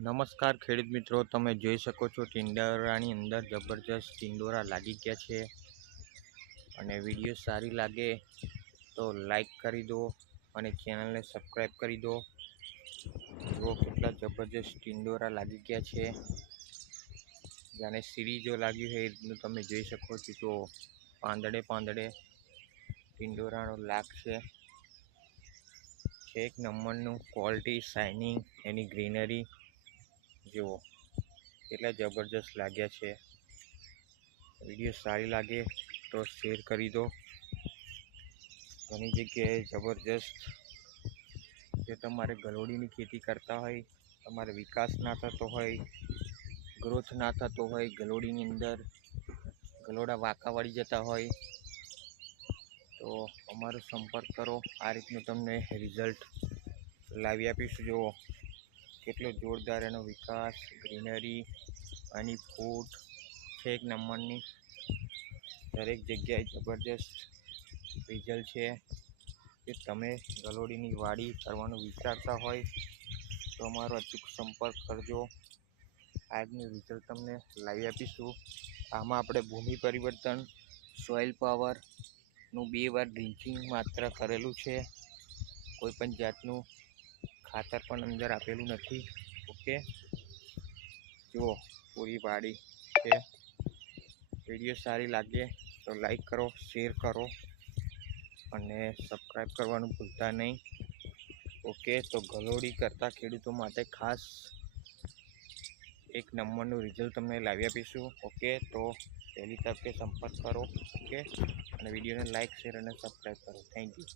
નમસ્કાર ખેડૂત મિત્રો, તમે જોઈ શકો છો ટીંડોરાની અંદર જબરજસ્ત ટીંડોરા લાગી ગયા છે અને વિડીયો સારી લાગે તો લાઈક કરી દો અને ચેનલને સબસ્ક્રાઈબ કરી દો। જુઓ કેટલા જબરજસ્ત ટીંડોરા લાગી ગયા છે, જાણે સિરીજો લાગ્યું હોય એ રીતનું તમે જોઈ શકો છો। તો પાંદડે પાંદડે ટીંડોરાનો લાગ છે, એક નંબરનું ક્વોલિટી, શાઇનિંગ, એની ગ્રીનરી જુઓ કેટલા જબરજસ્ત લાગ્યા છે। વિડીયો સારી લાગે તો શેર કરી દો। ઘણી જગ્યાએ જબરજસ્ત જે તમારે ગલોડીની ખેતી કરતા હોય, તમારે વિકાસ ના થતો હોય, ગ્રોથ ના થતો હોય, ગલોડીની અંદર ગલોડા વાંકા વળી જતા હોય તો અમારો સંપર્ક કરો। આ રીતનું તમને રિઝલ્ટ લાવી આપીશું। જુઓ કેટલો જોરદાર એનો વિકાસ, ગ્રીનરી, આની ફૂટ છે એક નંબરની, દરેક જગ્યાએ જબરજસ્ત રિઝલ્ટ છે। કે તમે ગલોડીની વાડી કરવાનું વિચારતા હોય તો અમારો અચૂક સંપર્ક કરજો। આજનું રિઝલ્ટ તમને લાવી આપીશું। આમાં આપણે ભૂમિ પરિવર્તન, સોઇલ પાવરનું 2 વાર ડ્રિંચિંગ માત્ર કરેલું છે, કોઈ પણ જાતનું ખાતર પણ અંદર આપેલું નથી। ઓકે, જુઓ પૂરી વાડી છે। વિડીયો સારી લાગે તો લાઈક કરો, શેર કરો અને સબસ્ક્રાઈબ કરવાનું ભૂલતા નહીં। ઓકે, તો ગલોડી કરતા ખેડૂતો માટે ખાસ એક નંબરનું રિઝલ્ટ તમને લાવી આપીશું। ઓકે, તો પહેલી તકે સંપર્ક કરો। ઓકે, અને વિડીયોને લાઈક, શેર અને સબસ્ક્રાઈબ કરો। Thank you.